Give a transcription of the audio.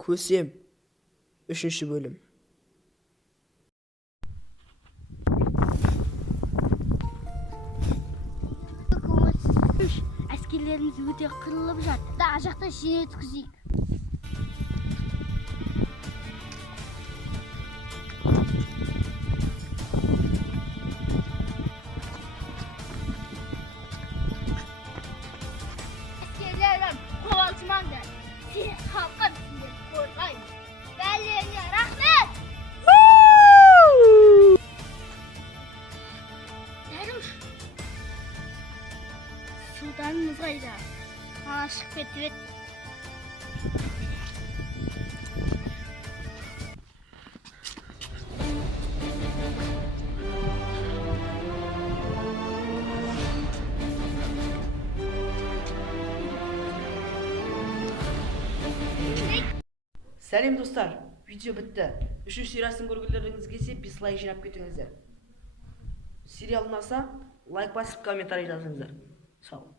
Көсем. 3-бөлім. Әскерлеріміз өте қырылып жатыр. Да, жақта жер өткізейік. Әскерлерім, қобалжымаңдар. Сен халыққа біздер қорғаймыз. Бәлеріне рахмет! Дәруш, сұлтанымыз қайда? Ана шығып кетіп еді. Сәлем достар, видео бітті. 3 сериясын көргілеріңіз келсе, дизлайк жинап кетіңіздер. Сериал ұнаса, лайк басып комментарий жазыңыздар. Сау.